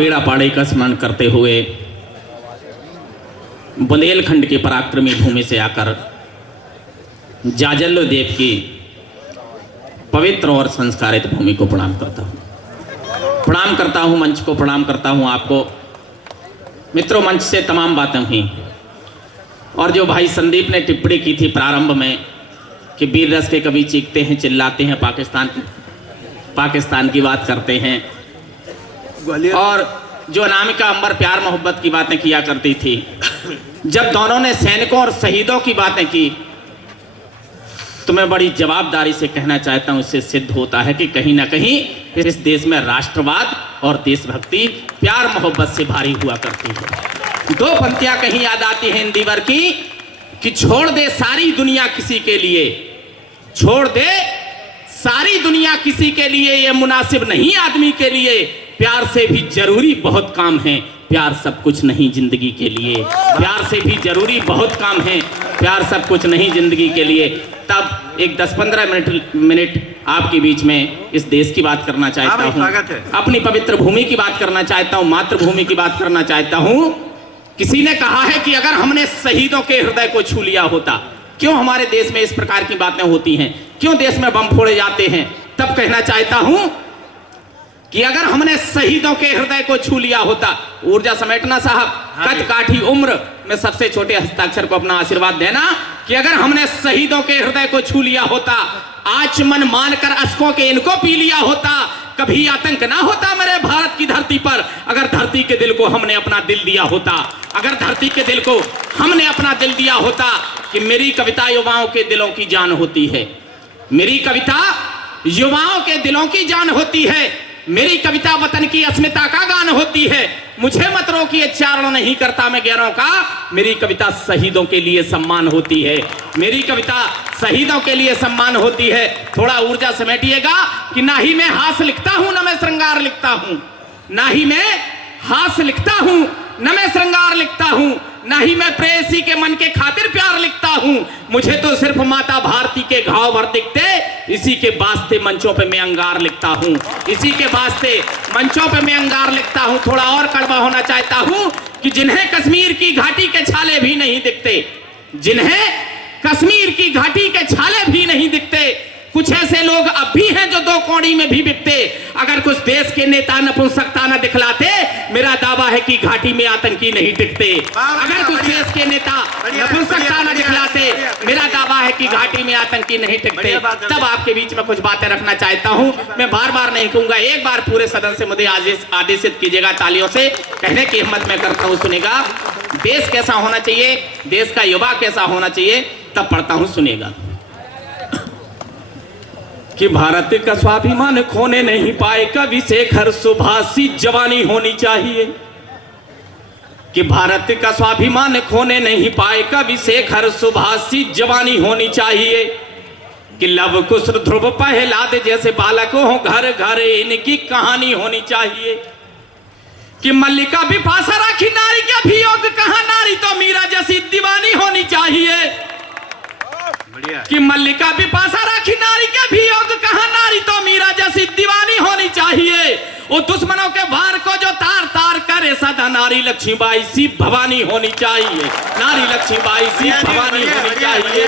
पेड़ा पाड़े का स्मरण करते हुए बुंदेलखंड की पराक्रमी भूमि से आकर जाजल्लो देव की पवित्र और संस्कारित भूमि को प्रणाम करता हूँ। प्रणाम करता हूँ मंच को, प्रणाम करता हूँ आपको मित्रों। मंच से तमाम बातें हुई और जो भाई संदीप ने टिप्पणी की थी प्रारंभ में कि वीर रस के कवि चीखते हैं, चिल्लाते हैं, पाकिस्तान की बात करते हैं, और जो अनामिका अंबर प्यार मोहब्बत की बातें किया करती थी, जब दोनों ने सैनिकों और शहीदों की बातें की तो मैं बड़ी जवाबदारी से कहना चाहता हूं, इससे सिद्ध होता है कि कहीं ना कहीं इस देश में राष्ट्रवाद और देशभक्ति प्यार मोहब्बत से भारी हुआ करती है। दो पंक्तियां कहीं याद आती हैं इंदिवर की कि छोड़ दे सारी दुनिया किसी के लिए, छोड़ दे सारी दुनिया किसी के लिए, ये मुनासिब नहीं आदमी के लिए, प्यार से भी जरूरी बहुत काम है, प्यार सब कुछ नहीं जिंदगी के लिए, प्यार से भी जरूरी बहुत काम है, प्यार सब कुछ नहीं जिंदगी के लिए। तब एक 10-15 मिनट आपके बीच में इस देश की बात करना चाहता हूँ, अपनी पवित्र भूमि की बात करना चाहता हूँ, मातृभूमि की बात करना चाहता हूँ। किसी ने कहा है कि अगर हमने शहीदों के हृदय को छू लिया होता, क्यों हमारे देश में इस प्रकार की बातें होती हैं, क्यों देश में बम फोड़े जाते हैं, तब कहना चाहता हूं कि अगर हमने शहीदों के हृदय को छू लिया होता। ऊर्जा समेटना साहब, कद काठी उम्र में सबसे छोटे हस्ताक्षर को अपना आशीर्वाद देना कि अगर हमने शहीदों के हृदय को छू लिया होता, आचमन मानकर अश्कों के इनको पी लिया होता, कभी आतंक ना होता मेरे भारत की धरती पर। अगर धरती के दिल को हमने अपना दिल दिया होता, अगर धरती के दिल को हमने अपना दिल दिया होता। कि मेरी कविता युवाओं के दिलों की जान होती है, मेरी कविता युवाओं के दिलों की जान होती है, मेरी कविता वतन की अस्मिता का गान होती है। मुझे मत रोकिए, चारण नहीं करता मैं गैरों का, मेरी कविता शहीदों के लिए सम्मान होती है, मेरी कविता शहीदों के लिए सम्मान होती है। थोड़ा ऊर्जा समेटिएगा कि ना ही मैं हास्य लिखता हूं न मैं श्रृंगार लिखता हूं, ना ही मैं हास्य लिखता हूं न मैं श्रृंगार लिखता हूं, ना ही मैं प्रेयसी के मन के खातिर प्यार लिखता हूं। मुझे तो सिर्फ माता भारती के घाव भर दिखते, इसी के वास्ते मंचों पे मैं अंगार लिखता हूं, इसी के वास्ते मंचों पे मैं अंगार लिखता हूं। थोड़ा और कड़वा होना चाहता हूं कि जिन्हें कश्मीर की घाटी के छाले भी नहीं दिखते, जिन्हें कश्मीर की घाटी के छाले भी नहीं दिखते, कुछ ऐसे लोग अब भी हैं जो दो कौड़ी में भी बिकते। अगर कुछ देश के नेता नपुंसकता न दिखलाते, मेरा दावा है कि घाटी में आतंकी नहीं टिकते। अगर कुछ देश के नेता नपुंसकता न दिखलाते, मेरा दावा है कि घाटी में आतंकी नहीं टिकते। तब आपके बीच में कुछ बातें रखना चाहता हूं, मैं बार बार नहीं कहूंगा, एक बार पूरे सदन से मुझे आदेशित कीजिएगा तालियों से, कहने की हिम्मत मैं करता हूं। सुनेगा देश कैसा होना चाहिए, देश का युवा कैसा होना चाहिए, तब पढ़ता हूं, सुनेगा कि भारत का स्वाभिमान खोने नहीं पाए कवि शेखर सुभाषी जवानी होनी चाहिए, कि भारत का स्वाभिमान खोने नहीं पाए कवि शेखर सुभाषी जवानी होनी चाहिए, कि लव कुश ध्रुव प्रहलाद जैसे बालक हो घर घर इनकी कहानी होनी चाहिए, कि मल्लिका बिपाशा राखी नारी के अभियोग कहा, नारी तो मीरा जैसी दीवानी होनी चाहिए, कि मल्लिका बिपाशा राखी नारी के भी योग कहा, नारी तो मीरा जैसी दीवानी होनी चाहिए। वो दुश्मनों के वार को जो तार तार करे सदा, नारी लक्ष्मीबाई सी भवानी होनी चाहिए, नारी लक्ष्मीबाई सी भवानी होनी चाहिए,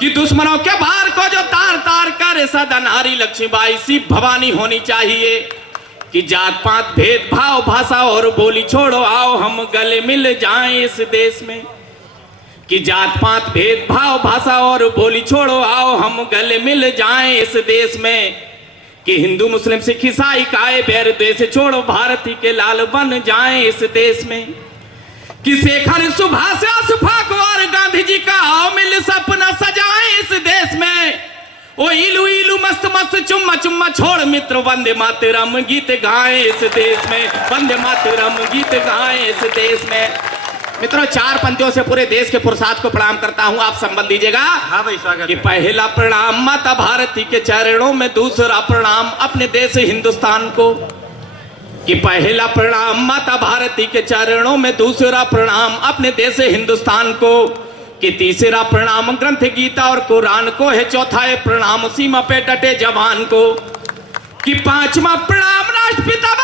कि दुश्मनों के वार को जो तार तार करे सदा, नारी लक्ष्मीबाई सी भवानी होनी चाहिए, कि जात पात भेदभाव भाषा और बोली छोड़ो, आओ हम गले मिल जाएं इस देश में, कि जात पात भेदभाव भाषा और बोली छोड़ो, आओ हम गले मिल जाएं इस देश में, कि हिंदू मुस्लिम सिख ईसाई काए बैर द्वेष छोड़ो, भारती के लाल बन जाएं इस देश में, कि शेखर सुभाष अशफाक और गांधी जी का आओ मिल सपना सजाएं इस देश में। ओ इलू इलू मस्त मस्त चुम्मा चुम्मा छोड़ मित्र, वंदे मातरम गीत गाएं इस देश में, वंदे मातरम गीत गाएं इस देश में। मित्रों, चार पंक्तियों से पूरे देश के पुरुषार्थ को प्रणाम करता हूं, आप संबल दीजिएगा। हाँ भाई, स्वागत कि पहला प्रणाम माता भारती के चरणों में, दूसरा प्रणाम अपने देश हिंदुस्तान को, कि पहला प्रणाम माता भारती के चरणों में, दूसरा प्रणाम अपने देश हिंदुस्तान को, कि तीसरा प्रणाम ग्रंथ गीता और कुरान को है, चौथा है प्रणाम सीमा पे डटे जवान को, कि पांचवा प्रणाम राष्ट्रपिता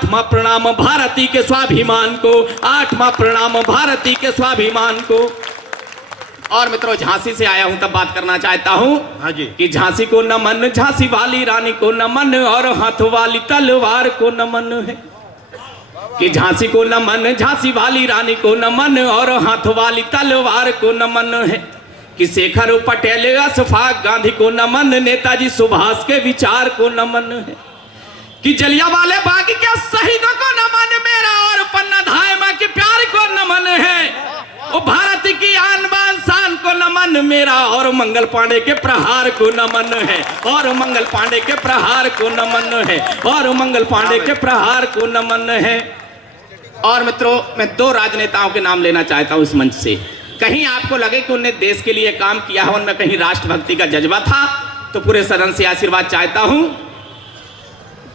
आठवां प्रणाम भारती के स्वाभिमान को, आठवां प्रणाम भारती के स्वाभिमान को। और मित्रों, झांसी से आया हूं तब बात करना चाहता हूं। हाँ जी। कि झांसी को नमन, झांसी वाली रानी को नमन, और हाथ वाली तलवार को नमन है। कि झांसी को नमन, झांसी वाली रानी को नमन, और हाथ वाली तलवार को नमन है। कि शेखर पटेल, अशफाक गांधी को नमन, नेताजी सुभाष के विचार को नमन है। कि जलियांवाले बाग के शहीदों को नमन मेरा, और पन्ना धायमा के प्यार को नमन है। ओ भारत की आन बान शान को नमन मेरा, और मंगल पांडे के प्रहार को नमन है, और मंगल पांडे के प्रहार को नमन है, और मंगल पांडे के प्रहार को नमन है। और मित्रों, मैं दो राजनेताओं के नाम लेना चाहता हूं इस मंच से। कहीं आपको लगे कि उन्हें देश के लिए काम किया है, उनमें कहीं राष्ट्रभक्ति का जज्बा था, तो पूरे सदन से आशीर्वाद चाहता हूं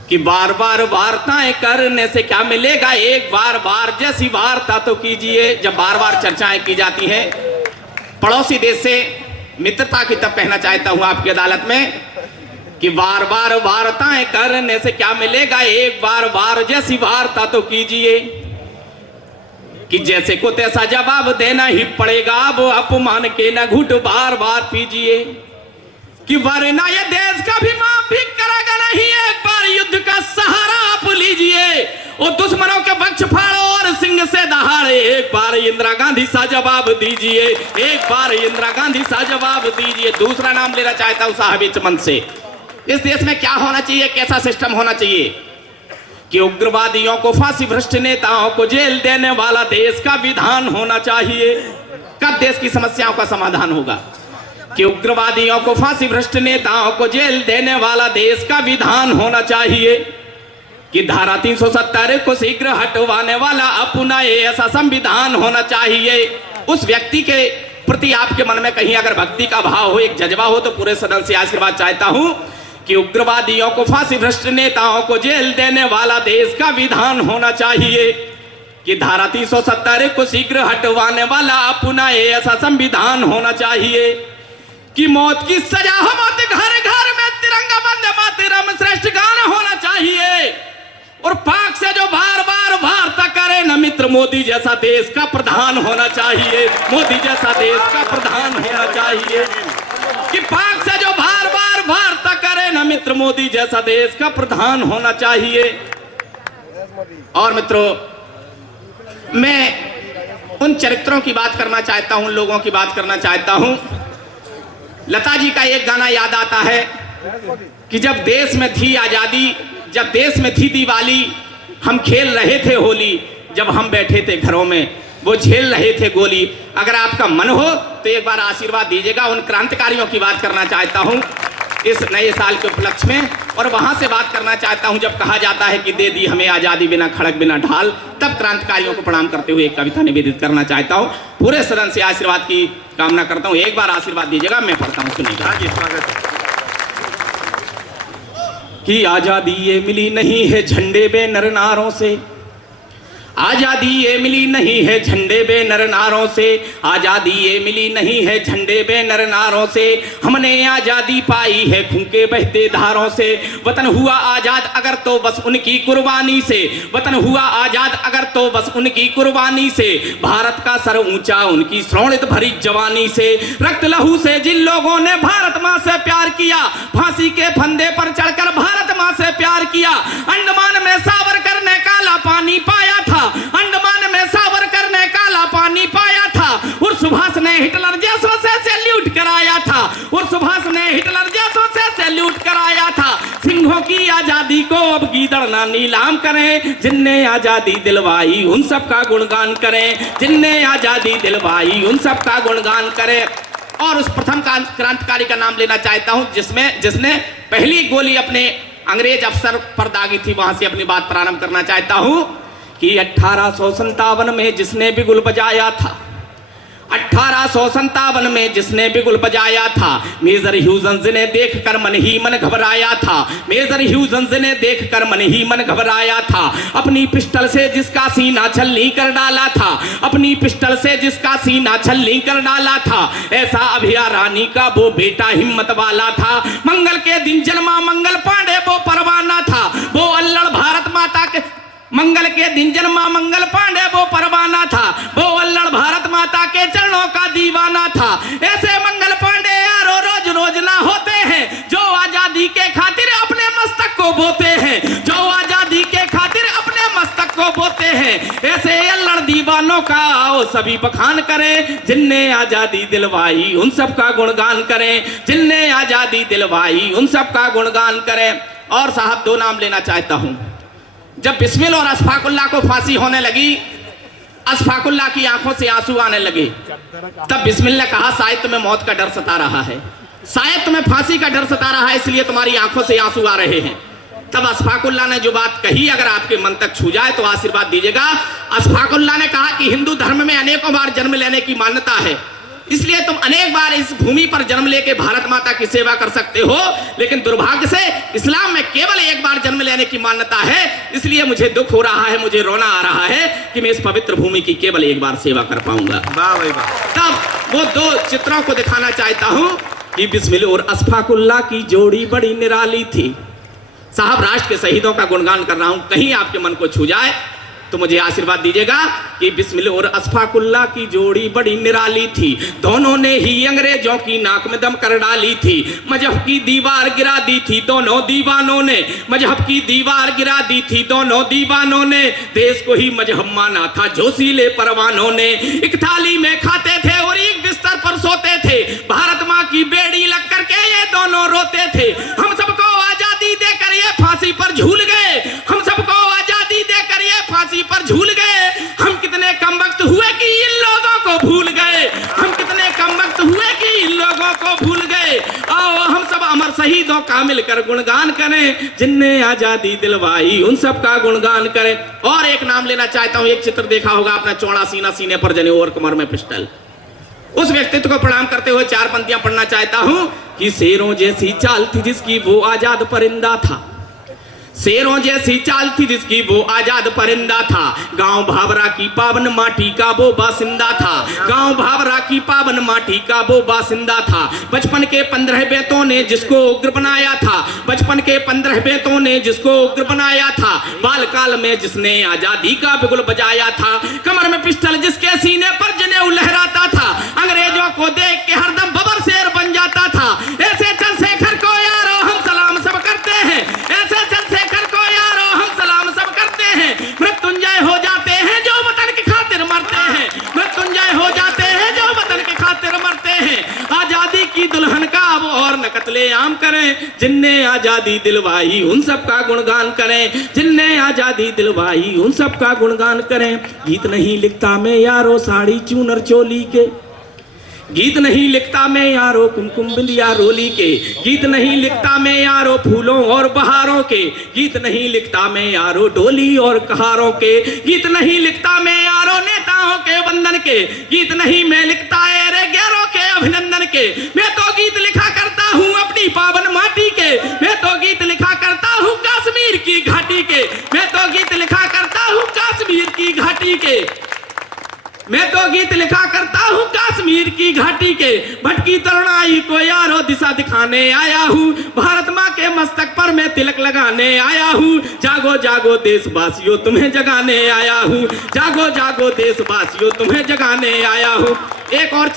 कि बार बार वार्ताएं करने से क्या मिलेगा, एक बार बार जैसी वार्ता तो कीजिए। जब बार बार चर्चाएं की जाती हैं पड़ोसी देश से मित्रता की, तब कहना चाहता हूं आपकी अदालत में कि बार बार वार्ताएं करने से क्या मिलेगा, एक बार बार जैसी वार्ता तो कीजिए। कि जैसे को तैसा जवाब देना ही पड़ेगा, अब अपमान के न घुट बार बार पीजिए। कि वरना ये देश का भी माफ भी करेगा नहीं, एक बार युद्ध का सहारा आप लीजिए। और दुश्मनों के वक्ष फाड़ो और सिंह से दहाड़े, एक बार इंदिरा गांधी सा जवाब दीजिए, एक बार इंदिरा गांधी सा जवाब दीजिए। दूसरा नाम लेना चाहता हूं साहब चमन से। इस देश में क्या होना चाहिए, कैसा सिस्टम होना चाहिए कि उग्रवादियों को, फांसी भ्रष्ट नेताओं को जेल देने वाला देश का विधान होना चाहिए। कब देश की समस्याओं का समाधान होगा? कि उग्रवादियों को, फांसी भ्रष्ट नेताओं को जेल देने वाला देश का विधान होना चाहिए। कि धारा 370 को शीघ्र हटवाने वाला अपना ऐसा संविधान होना चाहिए। उस व्यक्ति के प्रति आपके मन में कहीं अगर भक्ति का भाव हो, एक जज्बा हो, तो पूरे सदन से आशीर्वाद चाहता हूं कि उग्रवादियों को, फांसी भ्रष्ट नेताओं को जेल देने वाला देश का विधान होना चाहिए। कि धारा 370 को शीघ्र हटवाने वाला अपना ऐसा संविधान होना चाहिए। कि मौत की सजा हो, मौत घर घर में तिरंगा वंदे मातरम श्रेष्ठ गान होना चाहिए। और पाक से जो बार बार वार्ता करे न मित्र, मोदी जैसा देश का प्रधान होना चाहिए, मोदी जैसा देश का प्रधान होना चाहिए। कि पाक से जो बार बार वार्ता करे न मित्र, मोदी जैसा देश का प्रधान होना चाहिए। और मित्रों, मैं उन चरित्रों की बात करना चाहता हूं, उन लोगों की बात करना चाहता हूं। लता जी का एक गाना याद आता है कि जब देश में थी आजादी, जब देश में थी दिवाली, हम खेल रहे थे होली, जब हम बैठे थे घरों में वो झेल रहे थे गोली। अगर आपका मन हो तो एक बार आशीर्वाद दीजिएगा। उन क्रांतिकारियों की बात करना चाहता हूं इस नए साल के उपलक्ष्य में, और वहां से बात करना चाहता हूं जब कहा जाता है कि दे दी हमें आजादी बिना खड़क बिना ढाल, तब क्रांतिकारियों को प्रणाम करते हुए एक कविता निवेदित करना चाहता हूं। पूरे सदन से आशीर्वाद की कामना करता हूं। एक बार आशीर्वाद दीजिएगा, मैं पढ़ता हूं, सुनिएगा। कि आजादी ये मिली नहीं है झंडे बे नर नारों से, आजादी ये मिली नहीं है झंडे बे नर नारों से, आजादी ये मिली नहीं है झंडे बे नर नारों से, हमने आजादी पाई है खून के बहते धारों से। वतन हुआ आजाद अगर तो बस उनकी कुर्बानी से, वतन हुआ आजाद अगर तो बस उनकी कुर्बानी से, भारत का सर ऊंचा उनकी श्रोणित भरी जवानी से। रक्त लहू से जिन लोगों ने भारत माँ से प्यार किया, फांसी के फंदे पर चढ़कर भारत माँ से प्यार किया। अंडमान में सावरकर ने काला पानी पाया था, अंडमान में सावरकर ने काला पानी पाया था। और सुभाष ने हिटलर जैसों से सैल्यूट कराया था, और सुभाष ने हिटलर जैसों से सैल्यूट कराया था। सिंहों की आजादी को अब गीदड़ ना नीलाम करें, जिनने आजादी दिलवाई उन सब का गुणगान करें, जिनने आजादी दिलवाई उन सब का गुणगान करें। और उस प्रथम क्रांतिकारी का नाम लेना चाहता हूं जिसने पहली गोली अपने अंग्रेज अफसर पर दागी थी। वहां से अपनी बात प्रारंभ करना चाहता हूं कि 1857 में जिसने बिगुल बजाया था, 1857 में जिसने बिगुल बजाया था, मेजर ह्यूजेंस ने देखकर मन ही मन घबराया था, मेजर ह्यूजेंस ने देखकर मन ही मन घबराया था। अपनी पिस्टल से जिसका सीना छलनी कर डाला था, अपनी पिस्टल से जिसका सीना छलनी कर डाला था, ऐसा अभिया रानी का वो बेटा हिम्मत वाला था। मंगल के दिन जन्मा मंगल पांडे वो परवाना था, वो अल्लड़ भारत माता के मंगल के दिन जन्मा मंगल पांडे वो परवाना था, वो अल्लड़ भारत माता के चरणों का दीवाना था। ऐसे मंगल पांडे यारो रोज रोज ना होते हैं, जो आजादी के खातिर अपने मस्तक को बोते हैं, जो आजादी के खातिर अपने मस्तक को बोते हैं। ऐसे अल्लड़ दीवानों का आओ सभी बखान करें, जिनने आजादी दिलवाई उन सब का गुणगान करें, जिनने आजादी दिलवाई उन सब का गुणगान करें। और साहब दो नाम लेना चाहता हूं। जब बिस्मिल और अशफाकुल्लाह को फांसी होने लगी, अशफाकुल्लाह की आंखों से आंसू आने लगे, तब बिस्मिल ने कहा शायद तुम्हें मौत का डर सता रहा है, शायद तुम्हें फांसी का डर सता रहा है, इसलिए तुम्हारी आंखों से आंसू आ रहे हैं। तब अशफाकुल्लाह ने जो बात कही अगर आपके मन तक छू जाए तो आशीर्वाद दीजिएगा। अशफाकुल्लाह ने कहा कि हिंदू धर्म में अनेकों बार जन्म लेने की मान्यता है, इसलिए तुम अनेक बार इस भूमि पर जन्म लेके भारत माता की सेवा कर सकते हो, लेकिन दुर्भाग्य से इस्लाम में केवल एक बार जन्म लेने की मान्यता है। इसलिए मुझे दुख हो रहा है, मुझे रोना आ रहा है कि मैं इस पवित्र भूमि की केवल एक बार सेवा कर पाऊंगा। वाह भाई वाह। तब वो दो चित्रों को दिखाना चाहता हूं कि बिस्मिल और अशफाकुल्लाह की जोड़ी बड़ी निराली थी। साहब राष्ट्र के शहीदों का गुणगान कर रहा हूं, कहीं आपके मन को छू जाए तो मुझे आशीर्वाद दीजिएगा कि बिस्मिल और अशफाकुल्लाह की जोड़ी बड़ी निराली थी। दोनों ने ही अंग्रेजों की नाक में दम कर डाली थी, मजहब की दीवार गिरा दी थी दोनों दीवानों ने, मजहब की दीवार गिरा दी थी दोनों दीवानों ने। देश को ही मजहब माना था जोशीले परवानों ने, एक थाली में खाते थे और एक बिस्तर पर सोते थे, भारत माँ की बेड़ी लग करके ये दोनों रोते थे। हम सबको आजादी देकर ये फांसी पर झूल गए, हम सबको आजादी देकर ये फांसी पर झूल गए। हम कितने कम वक्त हुए कि इन लोगों को भूल गए, हम कितने कम वक्त हुए कि इन लोगों को भूल गए। आओ हम सब अमर शहीदों का मिलकर गुणगान करें, जिनने आजादी दिलवाई उन सब का गुणगान करें। और एक नाम लेना चाहता हूं, एक चित्र देखा होगा आपने, चौड़ा सीना, सीने पर जनेऊ और कमर में पिस्टल। उस व्यक्तित्व को प्रणाम करते हुए चार पंक्तियां पढ़ना चाहता हूं कि शेरों जैसी चाल थी जिसकी वो आजाद परिंदा था, शेरों जैसी चाल थी जिसकी वो आजाद परिंदा था। गांव भावरा की पावन माटी का वो बासिंदा था, गांव भावरा की पावन माटी का वो बासिंदा था। बचपन के 15 बेतों ने जिसको उग्र बनाया था, बचपन के 15 बेतों ने जिसको उग्र बनाया था। बालकाल में जिसने आजादी का बिगुल बजाया था, कमर में पिस्टल जिसके सीने पर जनेऊ लहराता था, अंग्रेजों को देख के हरदम बबर शेर बन जाता था। ऐसे चंद्रशेखर को यारो हम सलाम सब करते हैं, ऐसे चंद्रशेखर को यारो हम सलाम सब करते हैं। मृत्युंजय हो जाते हैं जो वतन की खातिर मरते हैं, मृत्युंजय हो जाते हैं जो वतन की खातिर मरते हैं। आजादी की दुल्हन का अब और न कत्लेआम करें, जिनने आजादी दिलवाई उन सब का गुणगान करें, जिनने आजादी दिलवाई उन सब का गुणगान करें। गीत नहीं लिखता मैं यारो साड़ी चूनर चोली के, गीत नहीं लिखता मैं यारो कुमकुम बिंदिया रोली के, गीत नहीं लिखता मैं यारो फूलों और बहारों के, गीत नहीं लिखता मैं यारो डोली और कहारों के, गीत नहीं लिखता मैं यारो नेताओं के वंदन के, गीत नहीं मैं लिखता रे गैरों के अभिनंदन के। मैं तो गीत लिखा करता हूँ अपनी पावन माटी के, मैं तो गीत लिखा करता हूँ कश्मीर की घाटी के, मैं तो गीत लिखा करता हूँ कश्मीर की घाटी के, मैं तो गीत लिखा करता हूँ कश्मीर की घाटी के। भटकी तरुणाई को यारो दिशा दिखाने आया हूँ, भारत माँ के मस्तक पर मैं तिलक लगाने आया हूँ। जागो जागो देशवासियों तुम्हें जगाने आया हूँ, जागो जागो देशवासियों तुम्हें जगाने आया हूँ। एक और